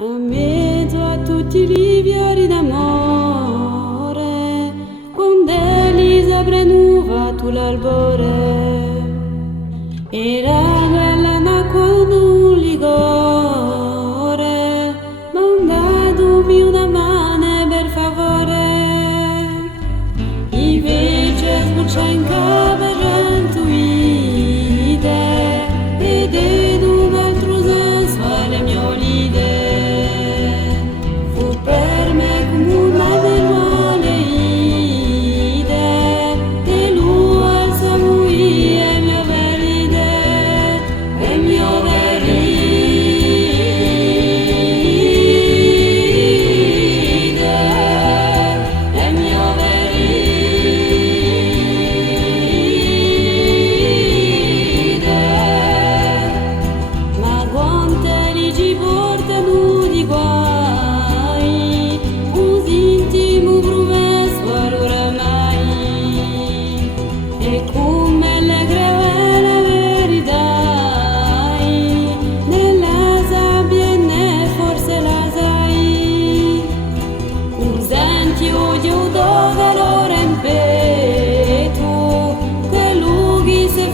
In mezzo a tutti i fiori d'amore, quando Elisa prenuva tu l'albore, era quella nacqua un ligore, mandatemi una mano per favore, invece sbuccia in capo gentuide, ed è un altro senso alle mie olide.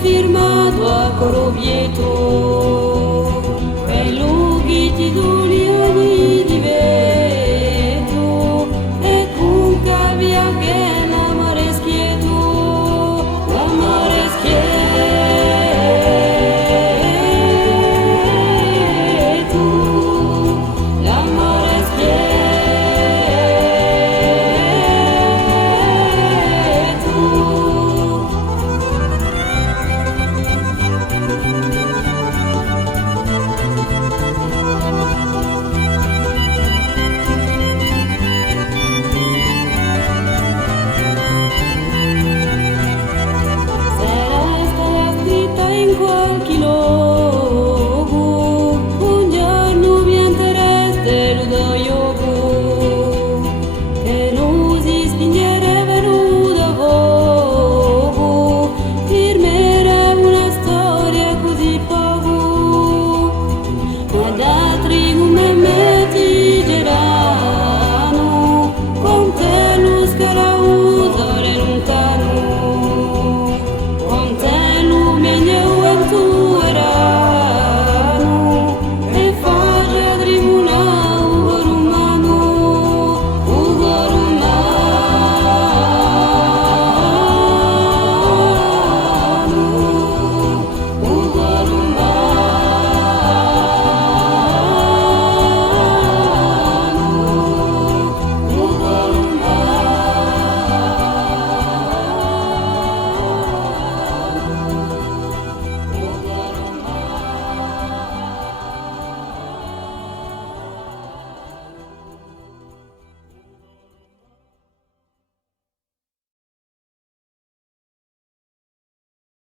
Firmato a Corovieto, e lui ti